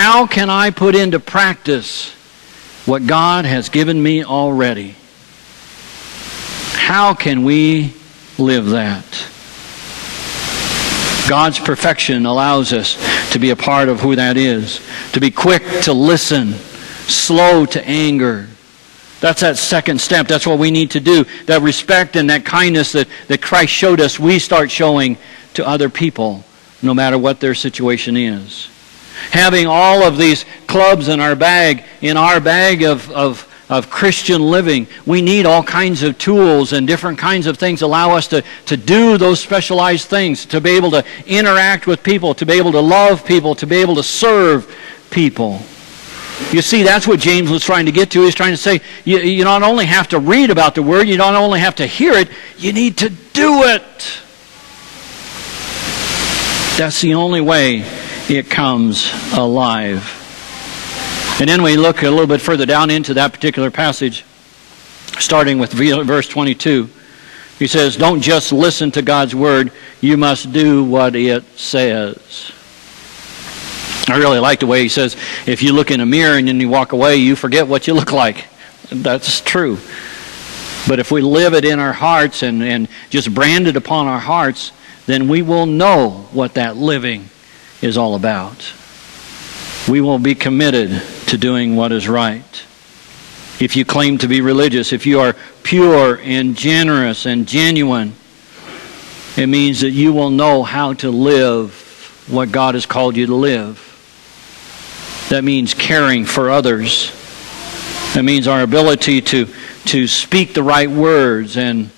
How can I put into practice what God has given me already? How can we live that? God's perfection allows us to be a part of who that is. To be quick to listen, slow to anger. That's that second step. That's what we need to do. That respect and that kindness that Christ showed us, we start showing to other people, no matter what their situation is. Having all of these clubs in our bag of Christian living, we need all kinds of tools and different kinds of things allow us to do those specialized things, to be able to interact with people, to be able to love people, to be able to serve people. You see, that's what James was trying to get to. He's trying to say, you not only have to read about the Word, you not only have to hear it, you need to do it. That's the only way it comes alive. And then we look a little bit further down into that particular passage, starting with verse 22. He says, don't just listen to God's Word, you must do what it says. I really like the way he says, if you look in a mirror and then you walk away, you forget what you look like. That's true. But if we live it in our hearts and just brand it upon our hearts, then we will know what that living is all about. We will be committed to doing what is right. If you claim to be religious, if you are pure and generous and genuine, it means that you will know how to live what God has called you to live. That means caring for others. That means our ability to speak the right words and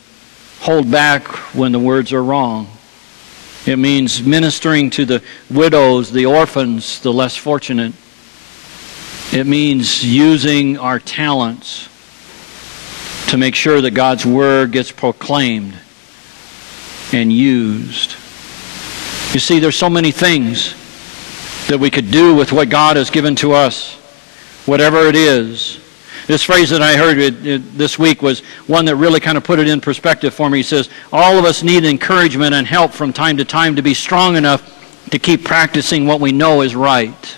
hold back when the words are wrong. It means ministering to the widows, the orphans, the less fortunate. It means using our talents to make sure that God's Word gets proclaimed and used. You see, there's so many things that we could do with what God has given to us, whatever it is. This phrase that I heard this week was one that really kind of put it in perspective for me. He says, all of us need encouragement and help from time to time to be strong enough to keep practicing what we know is right.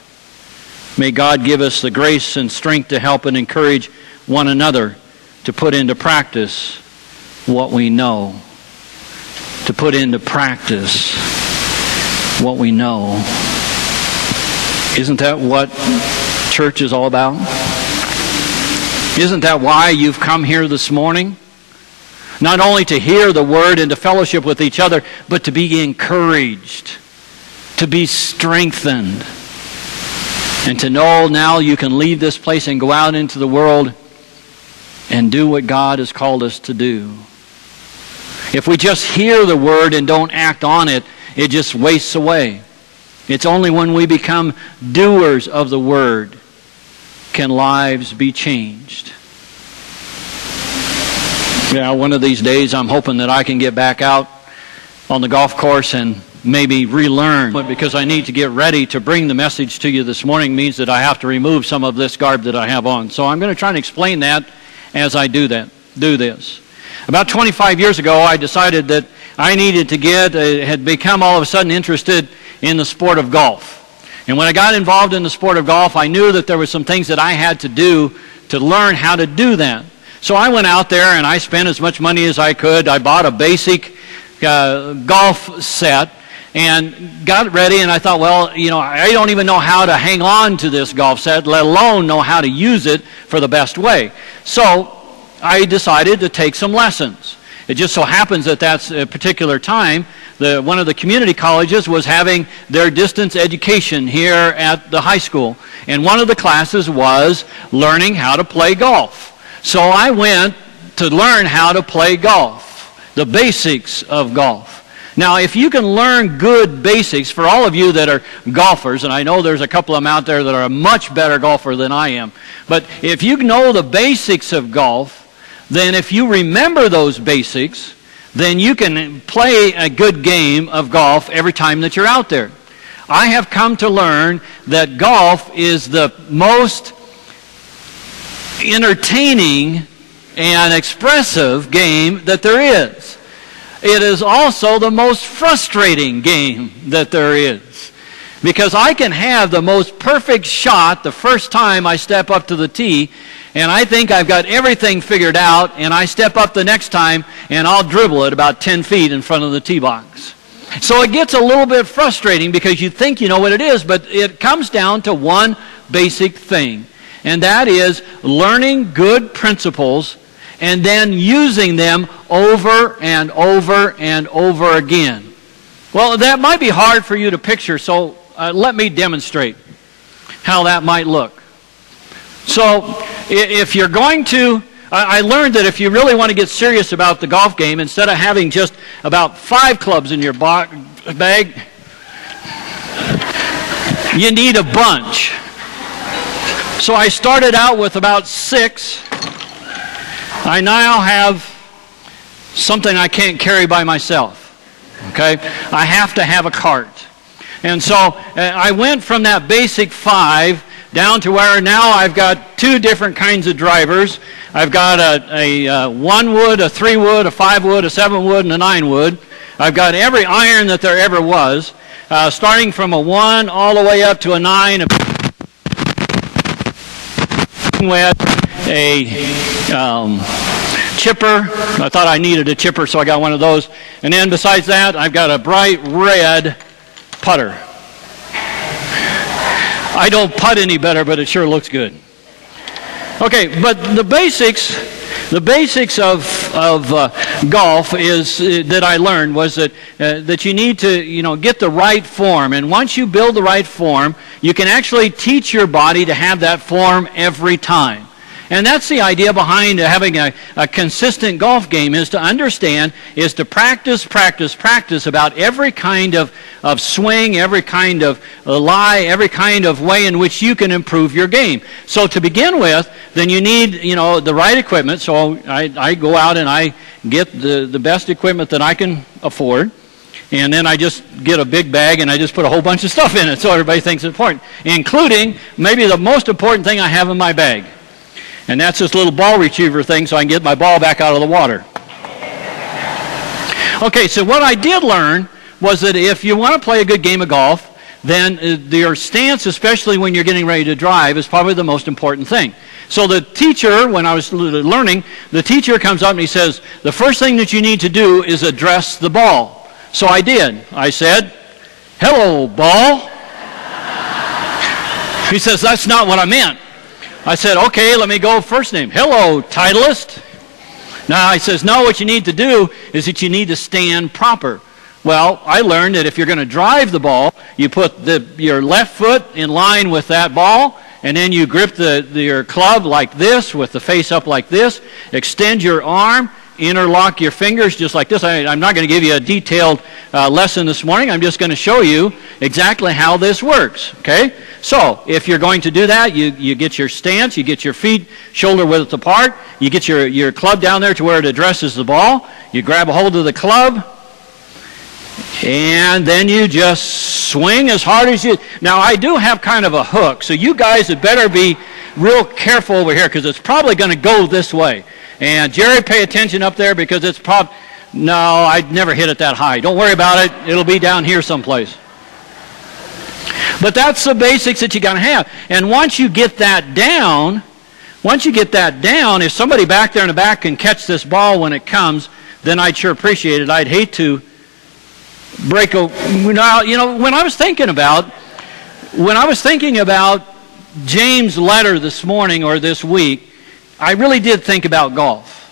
May God give us the grace and strength to help and encourage one another to put into practice what we know. To put into practice what we know. Isn't that what church is all about? Isn't that why you've come here this morning? Not only to hear the Word and to fellowship with each other, but to be encouraged, to be strengthened, and to know now you can leave this place and go out into the world and do what God has called us to do. If we just hear the Word and don't act on it, it just wastes away. It's only when we become doers of the Word can lives be changed. Yeah, one of these days I'm hoping that I can get back out on the golf course and maybe relearn. But because I need to get ready to bring the message to you this morning means that I have to remove some of this garb that I have on. So I'm going to try and explain that as I do this. About 25 years ago, I decided that I needed to had become all of a sudden interested in the sport of golf. And when I got involved in the sport of golf, I knew that there were some things that I had to do to learn how to do that. So I went out there and I spent as much money as I could. I bought a basic golf set and got ready, and I thought, well, I don't even know how to hang on to this golf set, let alone know how to use it for the best way. So I decided to take some lessons. It just so happens that that's a particular time, one of the community colleges was having their distance education here at the high school. And one of the classes was learning how to play golf. So I went to learn how to play golf, the basics of golf. Now, if you can learn good basics, for all of you that are golfers, and I know there's a couple of them out there that are a much better golfer than I am, but if you know the basics of golf, then if you remember those basics, then you can play a good game of golf every time that you're out there. I have come to learn that golf is the most entertaining and expressive game that there is. It is also the most frustrating game that there is. because I can have the most perfect shot the first time I step up to the tee, and I think I've got everything figured out, and I step up the next time, and I'll dribble it about 10 feet in front of the tee box. So it gets a little bit frustrating because you think you know what it is, but it comes down to one basic thing, and that is learning good principles and then using them over and over and over again. Well, that might be hard for you to picture, so let me demonstrate how that might look. So if you're going to, I learned that if you really want to get serious about the golf game, instead of having just about 5 clubs in your bag, you need a bunch. So I started out with about 6. I now have something I can't carry by myself. Okay? I have to have a cart. And so I went from that basic 5 down to where now I've got 2 different kinds of drivers. I've got a 1 wood, a 3 wood, a 5 wood, a 7 wood, and a 9 wood. I've got every iron that there ever was, starting from a 1 all the way up to a 9, with a chipper. I thought I needed a chipper, so I got one of those. And then besides that, I've got a bright red putter. I don't putt any better, but it sure looks good. Okay, but the basics of golf is that I learned was that you need to get the right form, and once you build the right form, you can actually teach your body to have that form every time. And that's the idea behind having a consistent golf game, is to understand, is to practice about every kind of swing, every kind of lie, every kind of way in which you can improve your game. So to begin with, then you need, the right equipment. So I go out and I get the best equipment that I can afford. And then I just get a big bag and I just put a whole bunch of stuff in it so everybody thinks it's important, including maybe the most important thing I have in my bag. And that's this little ball retriever thing so I can get my ball back out of the water. Okay, so what I did learn was that if you want to play a good game of golf, then your stance, especially when you're getting ready to drive, is probably the most important thing. So the teacher, when I was learning, the teacher comes up and he says, the first thing that you need to do is address the ball. So I did. I said, "Hello, ball." He says, "That's not what I meant." I said, "Okay, let me go first name. Hello, Titleist." Now, he says, "No, what you need to do is that you need to stand proper." Well, I learned that if you're going to drive the ball, you put your left foot in line with that ball, and then you grip your club like this with the face up like this, extend your arm, interlock your fingers just like this. I'm not going to give you a detailed lesson this morning. I'm just going to show you exactly how this works, okay? So if you're going to do that, you get your stance, you get your feet shoulder width apart, you get your club down there to where it addresses the ball, you grab a hold of the club, and then you just swing as hard as you... Now, I do have kind of a hook, so you guys had better be real careful over here because it's probably going to go this way. And Jerry, pay attention up there because it's no, I'd never hit it that high. Don't worry about it. It'll be down here someplace. But that's the basics that you got to have. And once you get that down, if somebody back there in the back can catch this ball when it comes, then I'd sure appreciate it. I'd hate to break a... Now, when I was thinking about James' letter this morning or this week, I really did think about golf.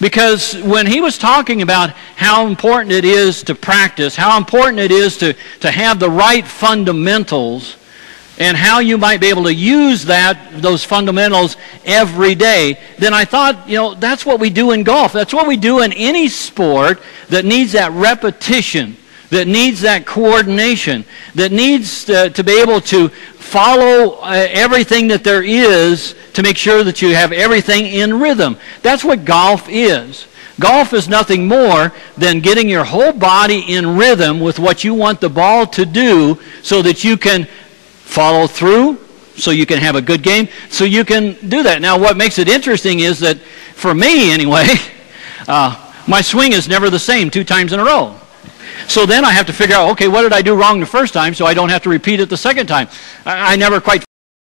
Because when he was talking about how important it is to practice, how important it is to have the right fundamentals, and how you might be able to use those fundamentals every day, then I thought, that's what we do in golf. That's what we do in any sport that needs that repetition, that needs that coordination, that needs to be able to follow everything that there is to make sure that you have everything in rhythm. That's what golf is. Golf is nothing more than getting your whole body in rhythm with what you want the ball to do so that you can follow through, so you can have a good game, so you can do that. Now, what makes it interesting is that, for me anyway, my swing is never the same 2 times in a row. So then I have to figure out, okay, what did I do wrong the first time so I don't have to repeat it the second time? I never quite